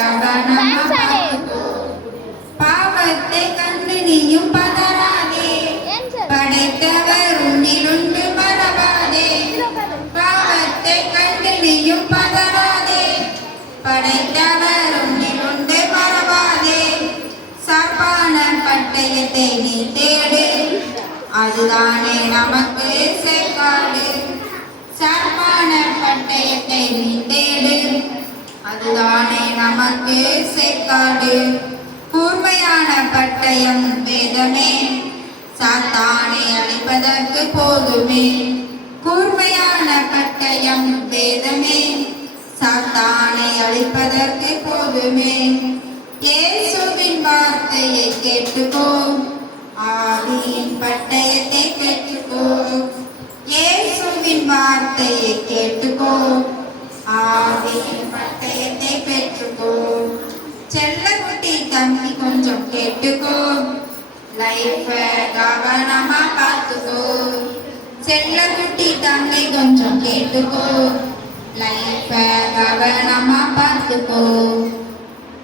கவனமா பார்த்துக்கோ. பாவத்தை கண்டு நீயும் பதறாதே, படைத்தவர் உன்னிலுண்டு மறவாதே. பாவத்தை கண்டு நீயும் பதறாதே, படைத்தவர் உன்னிலுண்டு மறவாதே. சாப்பான பட்டயத்தை நீ தேடு, அதுதானே நமக்கு சேக்காடு. சாப்பான பட்டயத்தை நீ தேடு, அதுதானே நமக்கு சேக்காடு. கூர்மையான பட்டயம் வேதமே, சாத்தானை அழிப்பதற்கு போதுமே. கூர்மையான பட்டயம் வேதமே, சாத்தானை அழிப்பதற்கு போதுமே. இயேசுவின் வார்த்தையை கேட்டுக்கோ, ஆவியின் பட்டயத்தை பெற்றுக்கோ. இயேசுவின் வார்த்தையை கேட்டுக்கோ, ஆவியின் பட்டயத்தை பெற்றுக்கோ. செல்லக்குட்டி தம்பி கொஞ்சம் கேட்டுக்கோ, லைஃப கவனமா பார்த்துக்கோ. செல்லக்குட்டி தம்பி கொஞ்சம் கேட்டுக்கோ, லைஃப கவனமா பார்த்துக்கோ.